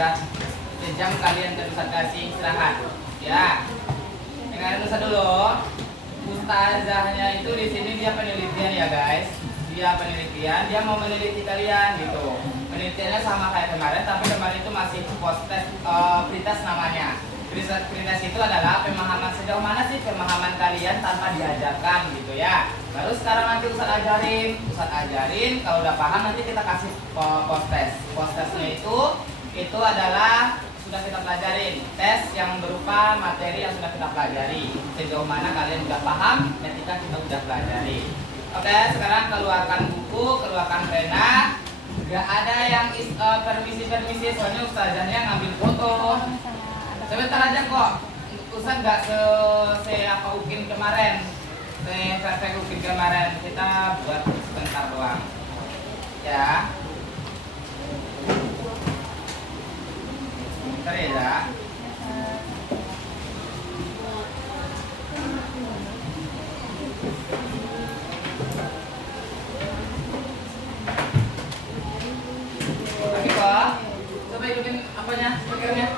sudah sejam kalian Ustaz kasih istirahat. Ya. Dengar Ustaz dulu. Ustazahnya itu di sini dia penelitian ya guys. Dia penelitian, dia mau meneliti kalian gitu. Penelitiannya sama kayak kemarin, tapi kemarin itu masih post test pretest namanya. Pretest itu adalah pemahaman sejauh mana sih pemahaman kalian tanpa diajarkan gitu ya. Baru sekarang nanti Ustaz ajarin, kalau udah paham nanti kita kasih post test. Post testnya itu adalah sudah kita pelajarin, tes yang berupa materi yang sudah kita pelajari. Sejauh mana kalian sudah paham ketika kita sudah pelajari. Oke, sekarang keluarkan buku, keluarkan pena. Gak ada yang permisi, soalnya ustazahnya ngambil foto. Sebentar aja kok. Ustaz gak apa ukin kemarin. Perfect ukin kemarin. Kita buat sebentar doang. Ya. Bentar ya. Tapi kok, coba hidupin apanya, speakernya.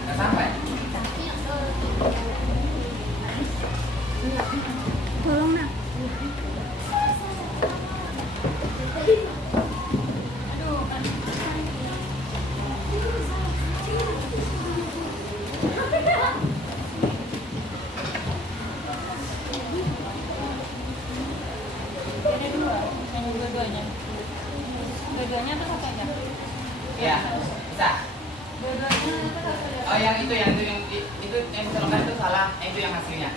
Nggak sampai. Tolong nak. Dua-duanya atau satu aja? Ya, bisa. Oh, yang itu yang dicolokkan itu salah. Itu yang hasilnya.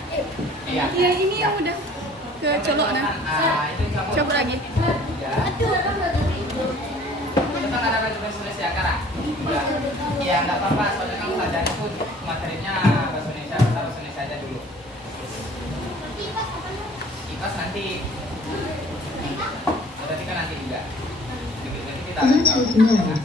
Iya. Iya, ini yang udah kecolok nah. Itu kamu. Coba lagi. Ya. Kita nggak ada baju bahasa Indonesia sekarang. Iya, nggak apa-apa. Soalnya kamu sadar itu materinya bahasa Indonesia, bahasa Indonesia aja dulu. Ikhlas nanti. Berarti kan nanti juga. Nanti kita tengah.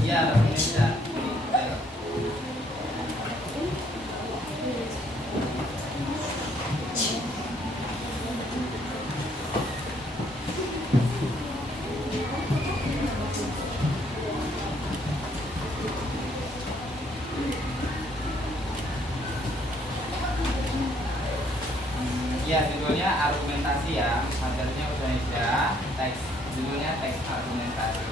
Iya, bahasa Indonesia. Ya, judulnya argumentasi ya, materinya bahasa Indonesia, teks judulnya teks argumentasi.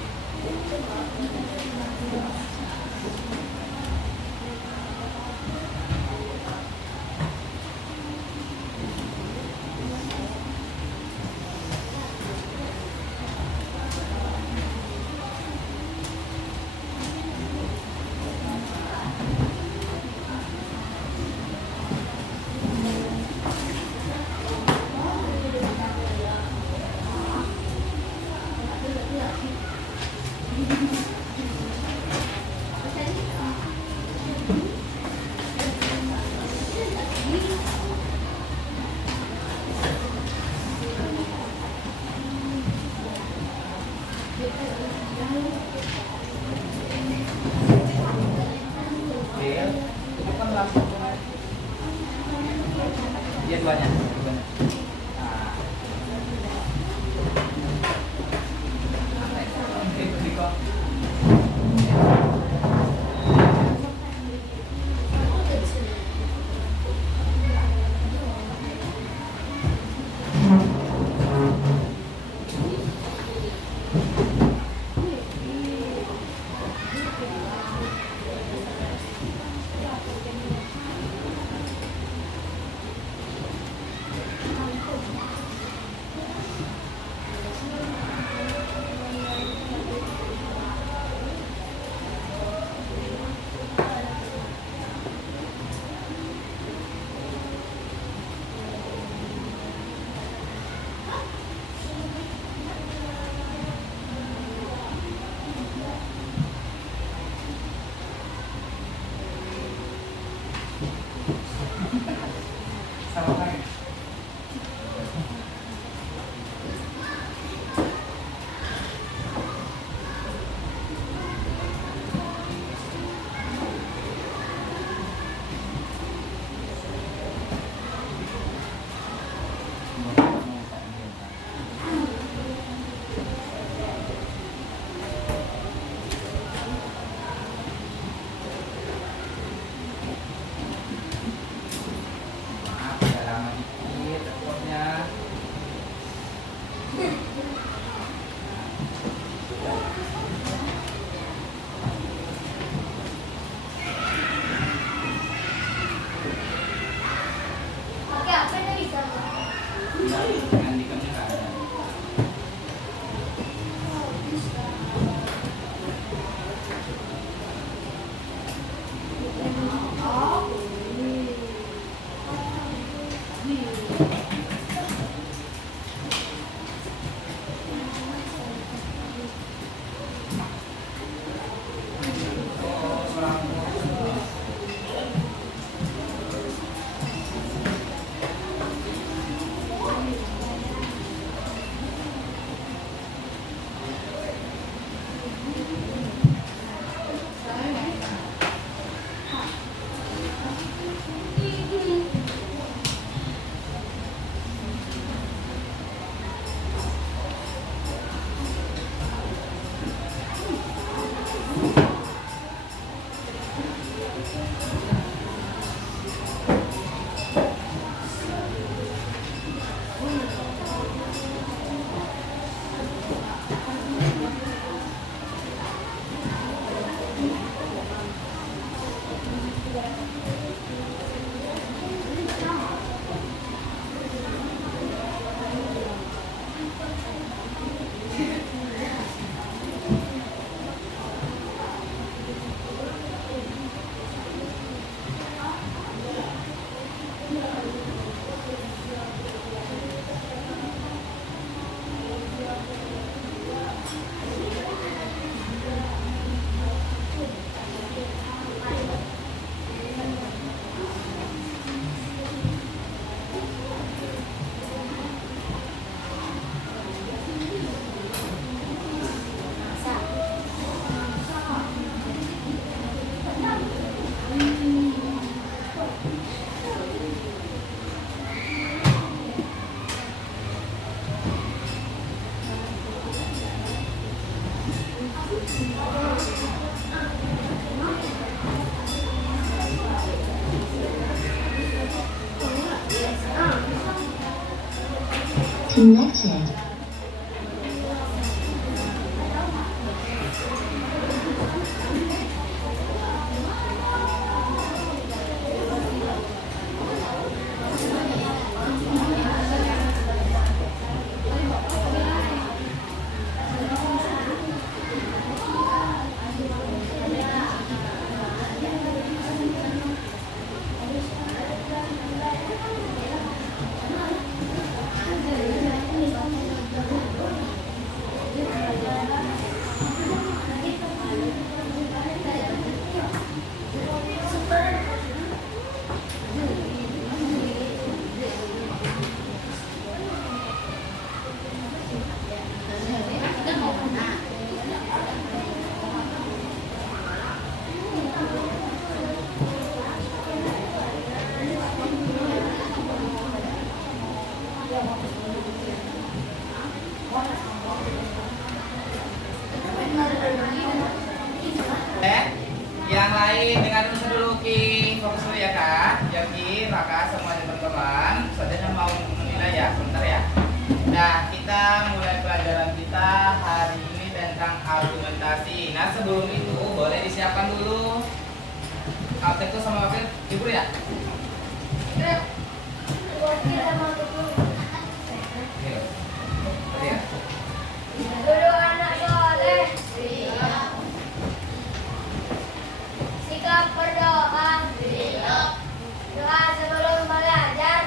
Connected. Yang lain dengar dulu Ki, fokus dulu ya Kak. Ya Ki, Raka, semuanya teman-teman. Saudara mau menilai ya, sebentar ya. Nah, kita mulai pelajaran kita hari ini tentang argumentasi. Nah, sebelum itu boleh disiapkan dulu absen itu sama wakil ibu ya. Guru anak soleh, sikap berdoa, doa sebelum belajar.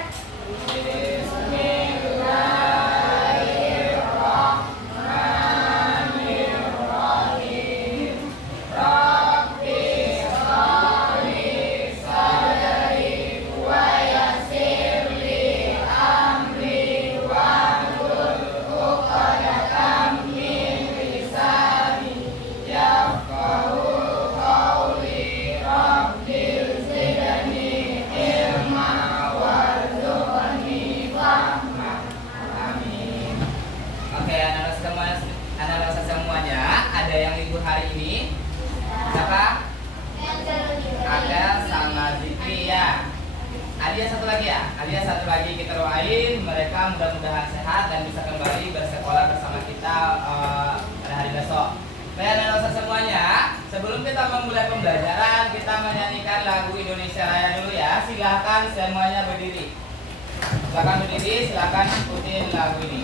Oke, anak-anak semuanya, ada yang libur hari ini? Siapa? Ada sama Zikri ya. Adia satu lagi ya. Adia satu lagi, kita doain mereka mudah-mudahan sehat dan bisa kembali bersekolah bersama kita pada hari besok. Baik anak-anak semuanya, sebelum kita memulai pembelajaran, kita menyanyikan lagu Indonesia Raya dulu ya. Silahkan semuanya berdiri. Silakan berdiri, silakan ikutin lagu ini.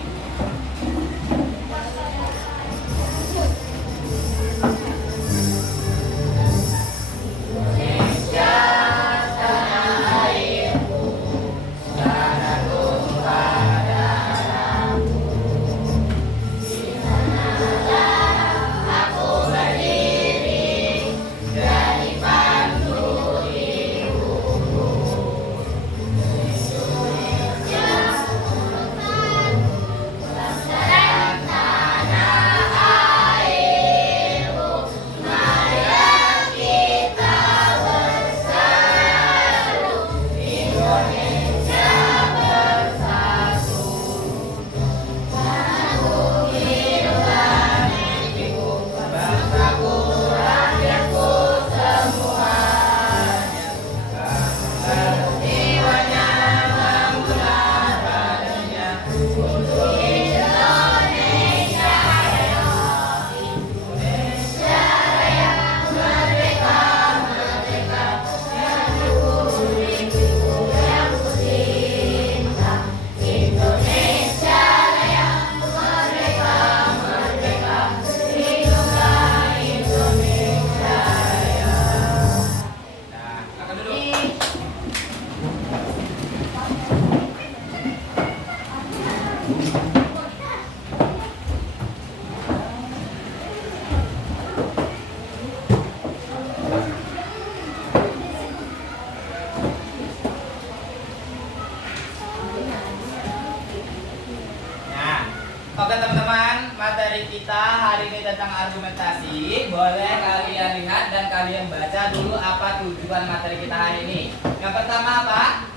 Oke teman-teman, materi kita hari ini tentang argumentasi. Boleh kalian lihat dan kalian baca dulu apa tujuan materi kita hari ini. Yang pertama apa?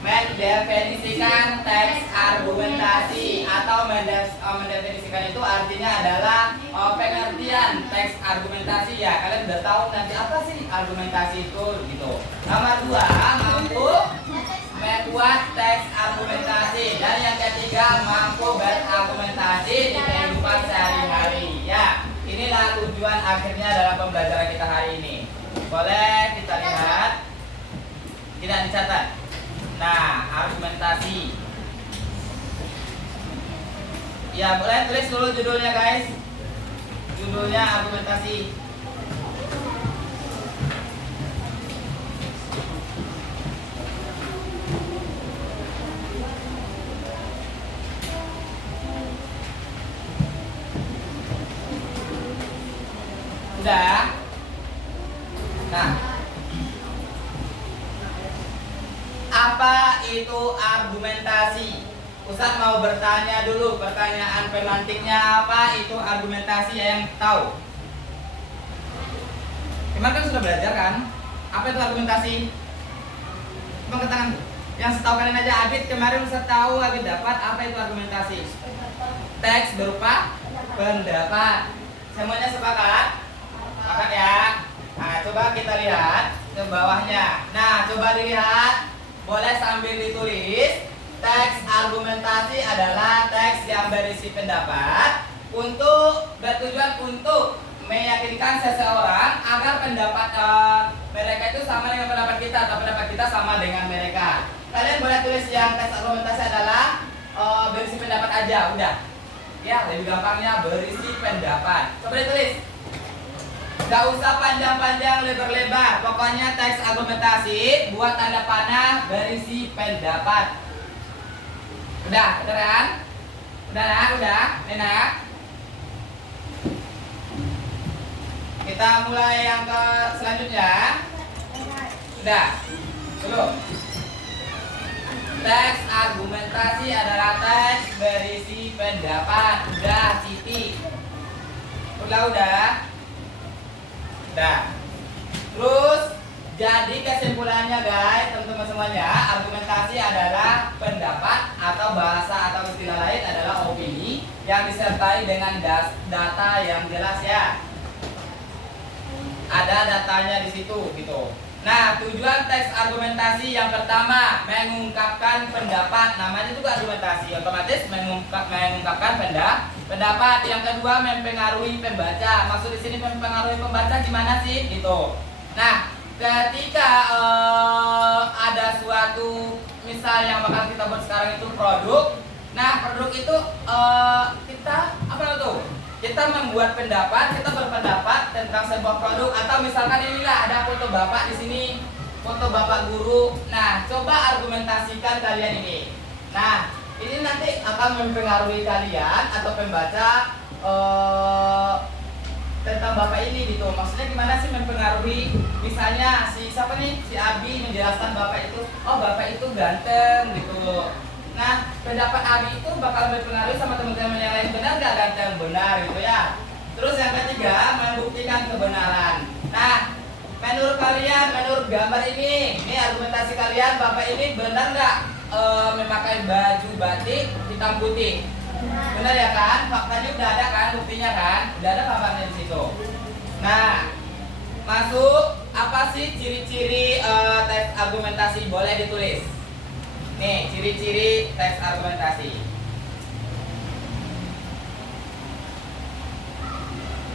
mendefinisikan teks argumentasi atau mendefinisikan itu artinya adalah pengertian teks argumentasi ya. Kalian udah tahu nanti apa sih argumentasi itu gitu. Nomor 2, mampu membuat teks argumentasi, dan yang ketiga mampu berargumentasi di kehidupan sehari-hari ya. Inilah tujuan akhirnya dalam pembelajaran kita hari ini. Boleh kita lihat, tidak dicatat. Nah, argumentasi. Ya, boleh tulis dulu judulnya guys. Judulnya argumentasi. Udah. Nah, apa itu argumentasi? Ustaz mau bertanya dulu, pertanyaan pemantiknya apa itu argumentasi yang tahu? Kemarin kan sudah belajar kan? Apa itu argumentasi? Coba tangan. Yang setahu kalian aja, Abid kemarin Ustaz tahu, Abid dapat apa itu argumentasi? Teks berupa pendapat. Semuanya sepakat? Sepakat ya? Nah, coba kita lihat ke bawahnya. Nah, coba dilihat. Boleh sambil ditulis. Teks argumentasi adalah teks yang berisi pendapat bertujuan untuk meyakinkan seseorang agar pendapat mereka itu sama dengan pendapat kita atau pendapat kita sama dengan mereka. Kalian boleh tulis yang teks argumentasi adalah berisi pendapat aja, udah. Ya, lebih gampangnya berisi pendapat. Coba ditulis. Gak usah panjang-panjang, lebar-lebar. Pokoknya teks argumentasi buat tanda panah berisi pendapat. Udah, kedengeran? Udah nak? Udah, enak. Kita mulai yang ke selanjutnya. Udah, belum? Teks argumentasi adalah teks berisi pendapat. Udah, titik. Udah. Terus jadi kesimpulannya guys, teman-teman semuanya, argumentasi adalah pendapat atau bahasa atau istilah lain adalah opini yang disertai dengan data yang jelas ya. Ada datanya di situ gitu. Nah, tujuan teks argumentasi yang pertama mengungkapkan pendapat, namanya juga argumentasi, otomatis mengungkapkan pendapat. Yang kedua mempengaruhi pembaca. Maksud di sini mempengaruhi pembaca gimana sih gitu. Nah, ketika ada suatu misal yang bakal kita buat sekarang itu produk. Nah, produk itu kita apa itu? Kita membuat pendapat, kita berpendapat tentang sebuah produk, atau misalkan inilah ada foto bapak di sini, foto bapak guru. Nah, coba argumentasikan kalian ini. Nah, ini nanti akan mempengaruhi kalian atau pembaca tentang bapak ini gitu. Maksudnya gimana sih mempengaruhi? Misalnya si siapa nih, si Abi menjelaskan bapak itu, oh bapak itu ganteng gitu. Nah, pendapat Abi itu bakal berpengaruh sama teman-teman yang lain, benar gak ganteng? Benar gitu ya. Terus yang ketiga, membuktikan kebenaran. Nah, menurut kalian, menurut gambar ini argumentasi kalian, bapak ini benar gak memakai baju batik hitam putih? Benar ya kan? Faktanya udah ada kan, buktinya kan? Udah ada kabarnya di situ. Nah, masuk apa sih ciri-ciri teks argumentasi? Boleh ditulis. Nih, ciri-ciri teks argumentasi.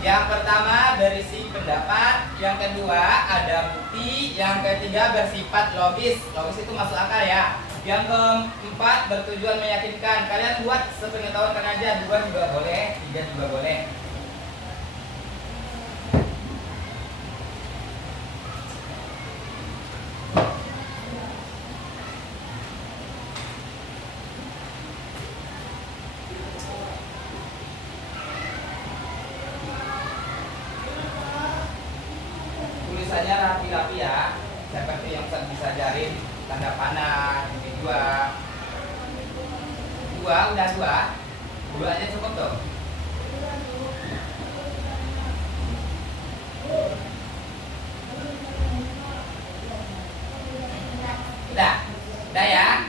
Yang pertama berisi pendapat, yang kedua ada bukti, yang ketiga bersifat logis. Logis itu masuk akal ya. Yang keempat bertujuan meyakinkan. Kalian buat sepengetahuan kan aja, 2 juga boleh, 3 juga boleh. Tulisannya rapi-rapi ya, seperti yang saya bisa ajarin, tanda panah, ini dua aja cukup tuh. Udah ya.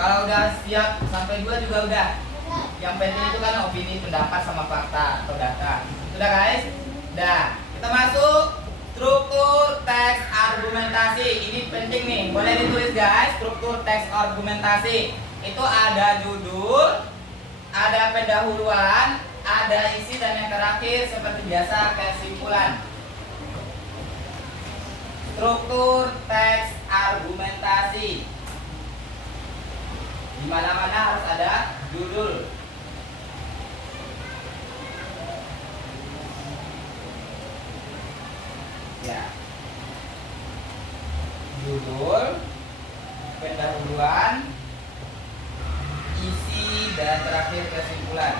Kalau udah siap sampai 2 juga udah. Yang penting itu kan opini, pendapat sama fakta atau data. Sudah guys? Udah. Kita masuk struktur teks argumentasi. Ini penting nih. Boleh ditulis guys, struktur teks argumentasi. Itu ada judul, ada pendahuluan, ada isi, dan yang terakhir seperti biasa kesimpulan. Struktur teks argumentasi. Di mana-mana harus ada judul. Ya. Judul, pendahuluan, isi, dan terakhir kesimpulan.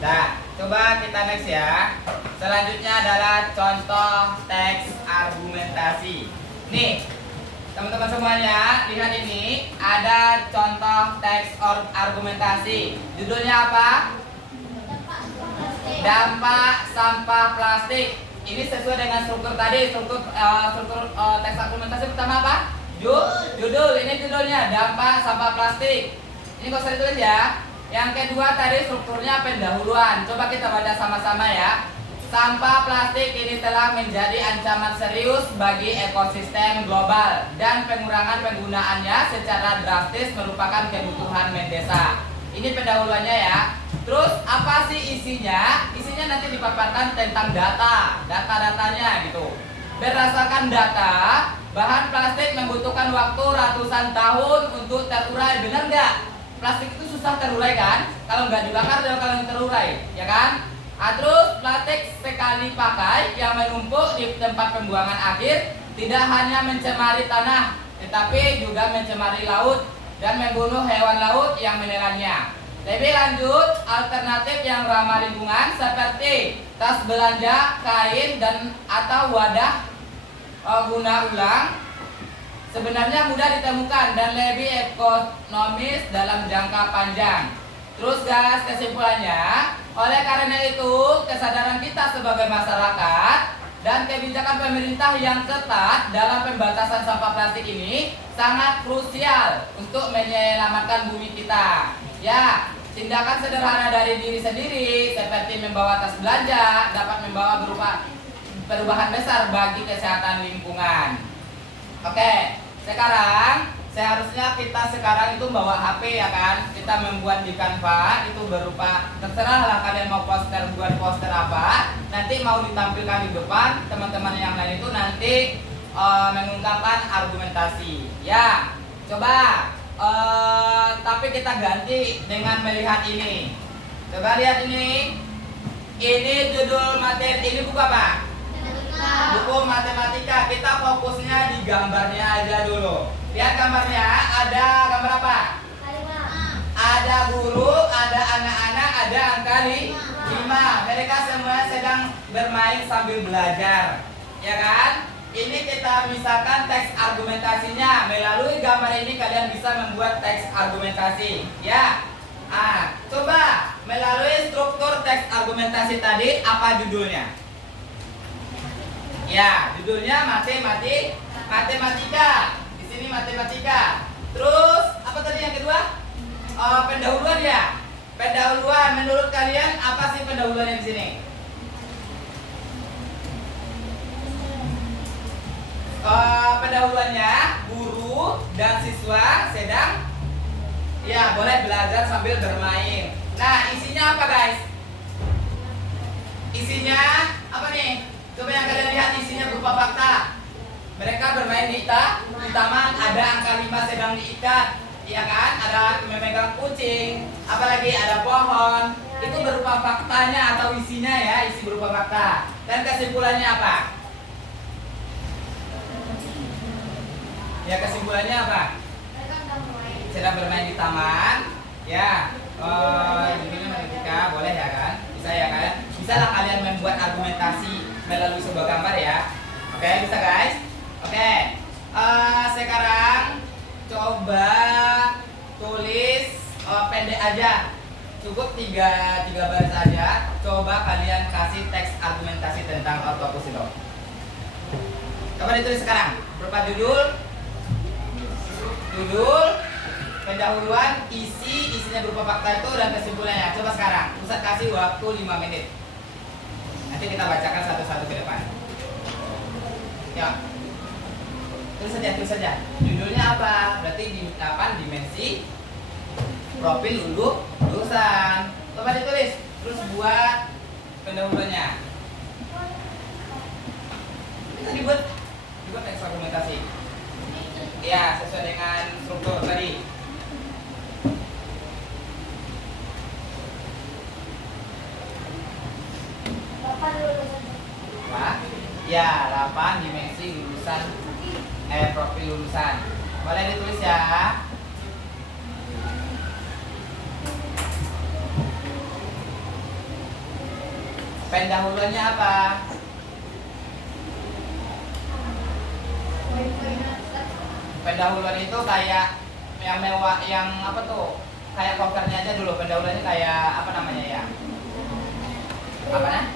Nah, coba kita next ya. Selanjutnya adalah contoh teks argumentasi. Nih, teman-teman semuanya, lihat ini ada contoh teks argumentasi. Judulnya apa? Dampak sampah plastik. Ini sesuai dengan struktur tadi. Struktur teks argumentasi pertama apa? Judul. Ini judulnya dampak sampah plastik. Ini nggak usah ditulis ya. Yang kedua tadi strukturnya pendahuluan. Coba kita baca sama-sama ya. Sampah plastik ini telah menjadi ancaman serius bagi ekosistem global dan pengurangan penggunaannya secara drastis merupakan kebutuhan mendesak. Ini pendahuluannya ya. Terus apa sih isinya? Isinya nanti dipaparkan tentang data-datanya gitu. Berdasarkan data, bahan plastik membutuhkan waktu ratusan tahun untuk terurai. Benar nggak? Plastik itu susah terurai kan? Kalau nggak dibakar dan kalau terurai, ya kan? Nah, terus plastik sekali pakai yang menumpuk di tempat pembuangan akhir tidak hanya mencemari tanah, tetapi juga mencemari laut dan membunuh hewan laut yang menelannya. Lebih lanjut, alternatif yang ramah lingkungan seperti tas belanja, kain, dan atau wadah guna ulang sebenarnya mudah ditemukan dan lebih ekonomis dalam jangka panjang. Terus guys, kesimpulannya, oleh karena itu kesadaran kita sebagai masyarakat dan kebijakan pemerintah yang ketat dalam pembatasan sampah plastik ini sangat krusial untuk menyelamatkan bumi kita. Ya, tindakan sederhana dari diri sendiri seperti membawa tas belanja dapat membawa berupa perubahan besar bagi kesehatan lingkungan. Oke, sekarang seharusnya kita sekarang itu bawa HP ya kan. Kita membuat di Canva itu berupa, terserah lah kalian mau buat poster apa. Nanti mau ditampilkan di depan, teman-teman yang lain itu nanti mengungkapkan argumentasi. Ya, coba tapi kita ganti dengan melihat ini. Coba lihat ini. Ini judul materi, ini buku apa? Buku matematika. Kita fokusnya di gambarnya aja dulu. Lihat gambarnya, ada gambar apa? Ada guru, ada anak-anak, ada angka 5. Mereka semua sedang bermain sambil belajar, ya kan? Ini kita misalkan teks argumentasinya. Melalui gambar ini kalian bisa membuat teks argumentasi, ya. Coba melalui struktur teks argumentasi tadi, apa judulnya? Ya, judulnya matematika. Di sini matematika. Terus apa tadi yang kedua? Pendahuluan ya. Pendahuluan, menurut kalian apa sih pendahuluannya di sini? Pendahuluannya guru dan siswa sedang boleh belajar sambil bermain. Nah, isinya apa guys? Isinya apa nih? Coba yang kalian lihat, isinya berupa fakta. Mereka bermain di taman, ada angka 5 sedang diikat, ya kan? Ada memegang kucing, apalagi ada pohon. Itu berupa faktanya atau isinya ya, isi berupa fakta. Dan kesimpulannya apa? Ya, kesimpulannya apa? Sedang bermain di taman, ya. Judulnya matematika, boleh ya kan? Bisa ya kan? Bisa lah kalian membuat argumentasi melalui sebuah saja. Cukup tiga baris saja. Coba kalian kasih teks argumentasi tentang octopus itu. Coba ditulis sekarang. Berupa judul, pendahuluan, isinya berupa fakta itu dan kesimpulannya. Coba sekarang. Ustaz kasih waktu 5 menit. Nanti kita bacakan satu-satu ke depan. Ya. Tulis saja. Judulnya apa? Berarti di 8 dimensi profil lulusan. Coba ditulis. Terus buat pendahuluannya. Kita dibuat teks argumentasi. Ya, sesuai dengan struktur tadi. Bapak lulusan. Wah, ya 8 dimensi lulusan profil lulusan. Boleh ditulis ya. Pendahuluannya apa? Pendahuluan itu kayak yang mewah, yang apa tuh? Kayak covernya aja dulu. Pendahuluannya kayak apa namanya ya? Apa nah?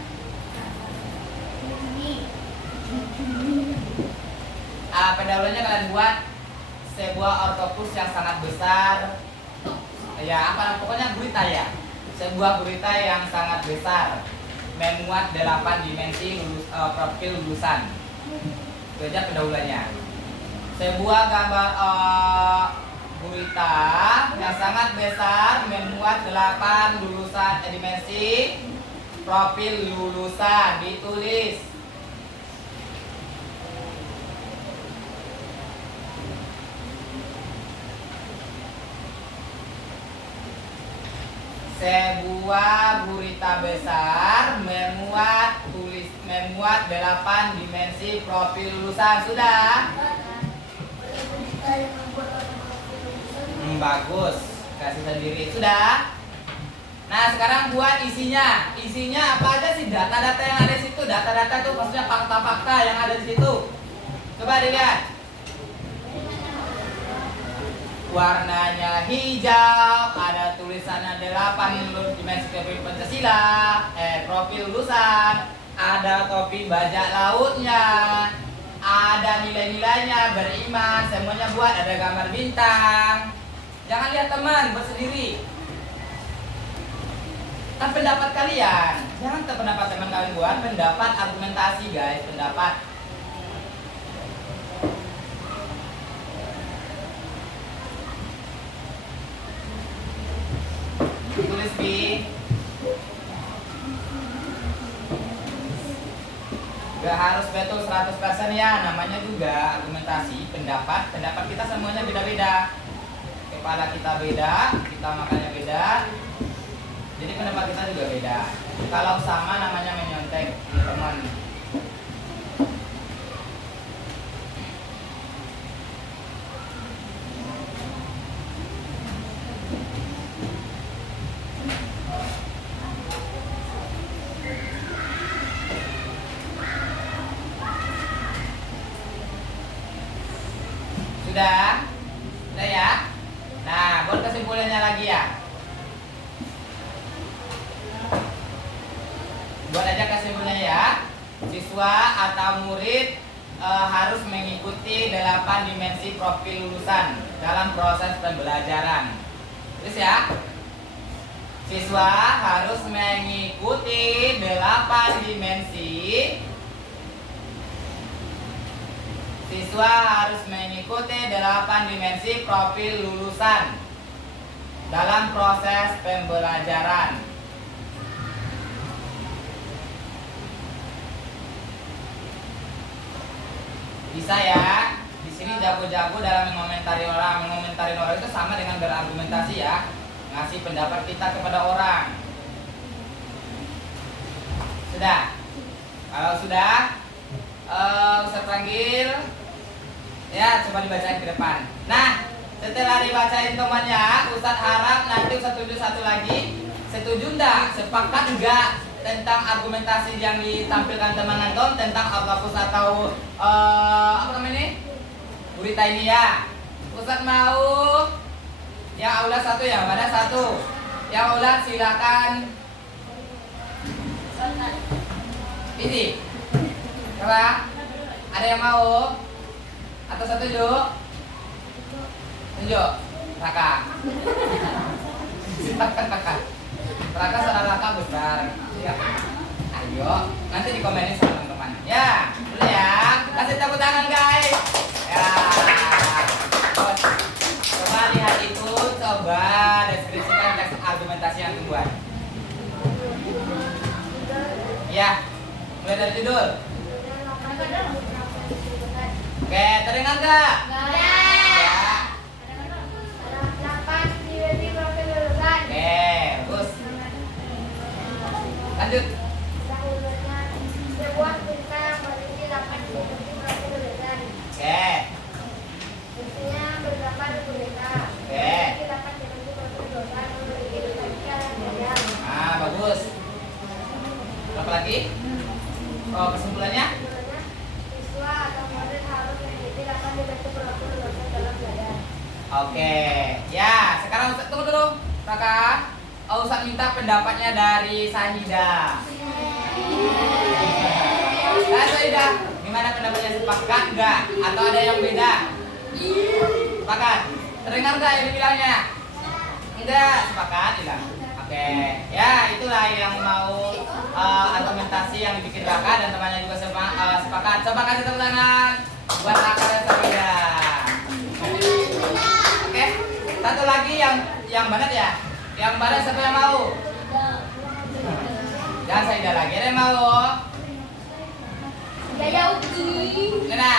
Pendahuluannya kalian buat sebuah octopus yang sangat besar. Ya, apa pokoknya gurita ya. Sebuah gurita yang sangat besar memuat 8 dimensi profil lulusan. Itu aja pendahuluannya. Sebuah gambar gurita yang sangat besar memuat 8 dimensi profil lulusan. Ditulis. Sebuah gurita besar memuat 8 dimensi profil lulusan. Sudah? Bagus. Kasih sendiri. Sudah? Nah, sekarang buat isinya. Isinya apa aja sih? Data-data yang ada di situ. Data-data itu maksudnya fakta-fakta yang ada di situ. Coba dilihat. Warnanya hijau, ada tulisannya 8 dimensi profil Pancasila, profil lulusan, ada topi bajak lautnya, ada nilai-nilainya, beriman, semuanya buat, ada gambar bintang. Jangan lihat teman, buat sendiri. Kan pendapat kalian, jangan pendapat teman kalian buat, pendapat argumentasi guys, pendapat. Tulis B. Gak harus betul 100% ya, namanya juga argumentasi, pendapat kita semuanya beda-beda. Kepala kita beda, kita makannya beda. Jadi pendapat kita juga beda. Kalau sama namanya menyontek, teman. Sudah? Sudah ya? Nah, buat kesimpulannya lagi ya. Buat aja kesimpulannya ya. Siswa atau murid harus mengikuti 8 dimensi profil lulusan dalam proses pembelajaran. Terus ya. Siswa harus mengikuti 8 dimensi. Siswa harus mengikuti 8 dimensi profil lulusan dalam proses pembelajaran. Bisa ya. Di sini jago-jago dalam mengomentari orang. Mengomentari orang itu sama dengan berargumentasi ya. Ngasih pendapat kita kepada orang. Sudah? Kalau sudah, Ustaz panggil. Ya, coba dibacain ke depan. Nah, setelah dibacain temannya, Ustaz harap nanti Ustaz tunjuk satu lagi. Setuju enggak? Sepakat enggak tentang argumentasi yang ditampilkan teman antum tentang octopus atau apa namanya? Gurita ini ya. Ustaz mau yang aula 1 ya, pada 1. Yang ulang silakan. Ini. Coba. Ada yang mau? Atau setuju? Tunjuk. Raka. Silakan Raka. Raka saudara Raka besar. Ya. Ayo, nanti dikomenin sama teman-teman. Ya, dulu ya. Kasih tepuk tangan guys. Ya. Coba lihat itu, coba deskripsikan teks argumentasi yang dibuat. Ya, mulai dari judul. Oke, terdengar nggak? Ya. Oke, terus lanjut. Oke. Ah, bagus. Apa lagi? Oh, kesimpulannya? Oke. Ya, sekarang Ustaz tunggu dulu. Kakak, Ustaz minta pendapatnya dari Sahida. Sahida, gimana pendapatnya, sepakat nggak? Atau ada yang beda? Sepakat. Terdengar nggak yang dibilangnya? Enggak, sepakat bilang. Oke, ya itulah yang mau argumentasi yang dibikin Raka dan temannya juga sepakat. Coba kasih tepuk tangan buat Raka dan Sahida. Oke, satu lagi yang barat ya. Yang barat siapa yang mau? Jangan Sahida lagi. Ada yang mau? Nena.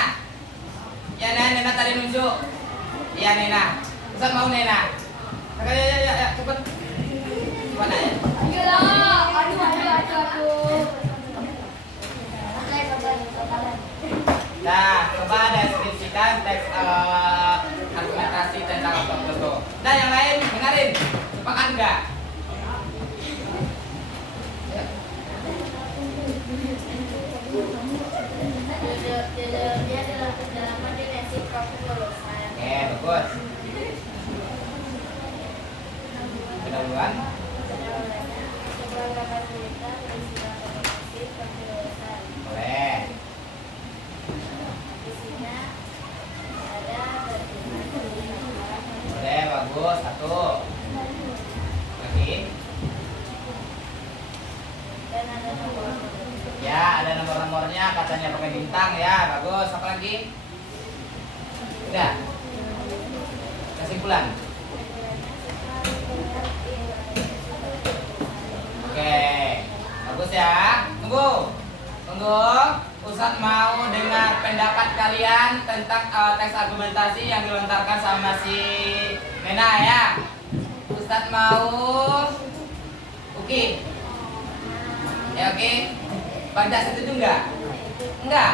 Ya Nena tadi nunjuk. Iya Nena. Ustaz mau Nena. Ya, cepet. Mana ya? Nah, coba deskripsikan teks argumentasi tentang foto. Nah, yang lain dengerin. Sepakat enggak? Dia adalah kedalaman dimensi profil lulusan. Oke, bagus. Pendahuluan. Boleh. Boleh, bagus. Satu. Lagi. Ya, ada nomor-nomornya, katanya pakai bintang ya, bagus. Apa lagi? Udah. Kesimpulan. Oke, bagus ya. Tunggu. Ustaz mau dengar pendapat kalian tentang teks argumentasi yang dilontarkan sama si Nena ya. Ustaz mau. Oke. Ya oke. Banyak setuju enggak? Enggak.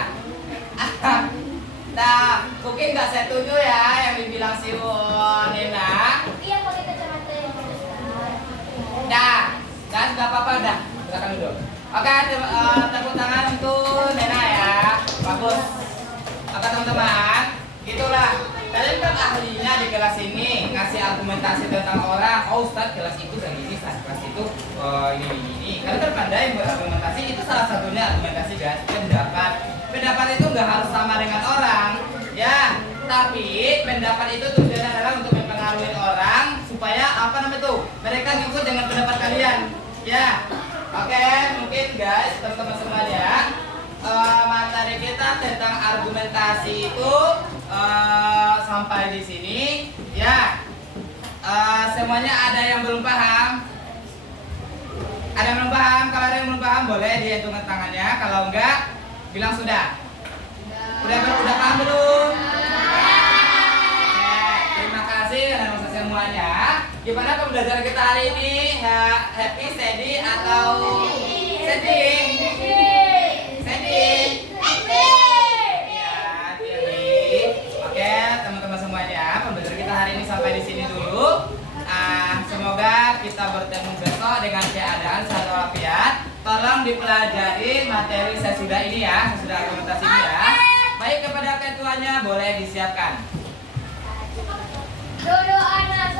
Nah, oke enggak setuju ya yang dibilang si Nena. Dah, enggak apa-apa dah. Silakan duduk. Oke, tepuk tangan untuk Nena ya. Bagus. Oke teman-teman, gitulah. Kalian kan ahlinya di kelas ini ngasih argumentasi tentang orang. Oh Ustaz, kelas itu kayak gini, kelas itu ini. Kalian kan pandai berargumentasi. Itu salah satunya argumentasi guys. Pendapat itu nggak harus sama dengan orang, ya. Tapi pendapat itu tujuannya adalah untuk mempengaruhi orang supaya mereka ngikut dengan pendapat kalian, ya. Oke, mungkin guys, teman-teman semuanya, materi kita tentang argumentasi itu sampai di sini, ya. Semuanya ada yang belum paham? Ada yang belum paham? Kalau ada yang belum paham, boleh dihitungkan tangannya. Kalau enggak, bilang sudah. Udah paham belum? Terima kasih anak-anak semuanya. Gimana pembelajaran kita hari ini? Happy, steady, atau sedih? Sedih. Ya, sedih. Oke, teman-teman semuanya, pembelajaran kita hari ini sampai di sini dulu. Semoga kita bertemu besok dengan keadaan sehat walafiat. Tolong dipelajari materi sesudah ini ya, sesudah argumentasi ini ya. Baik, kepada ketuanya boleh disiapkan. Dodo anak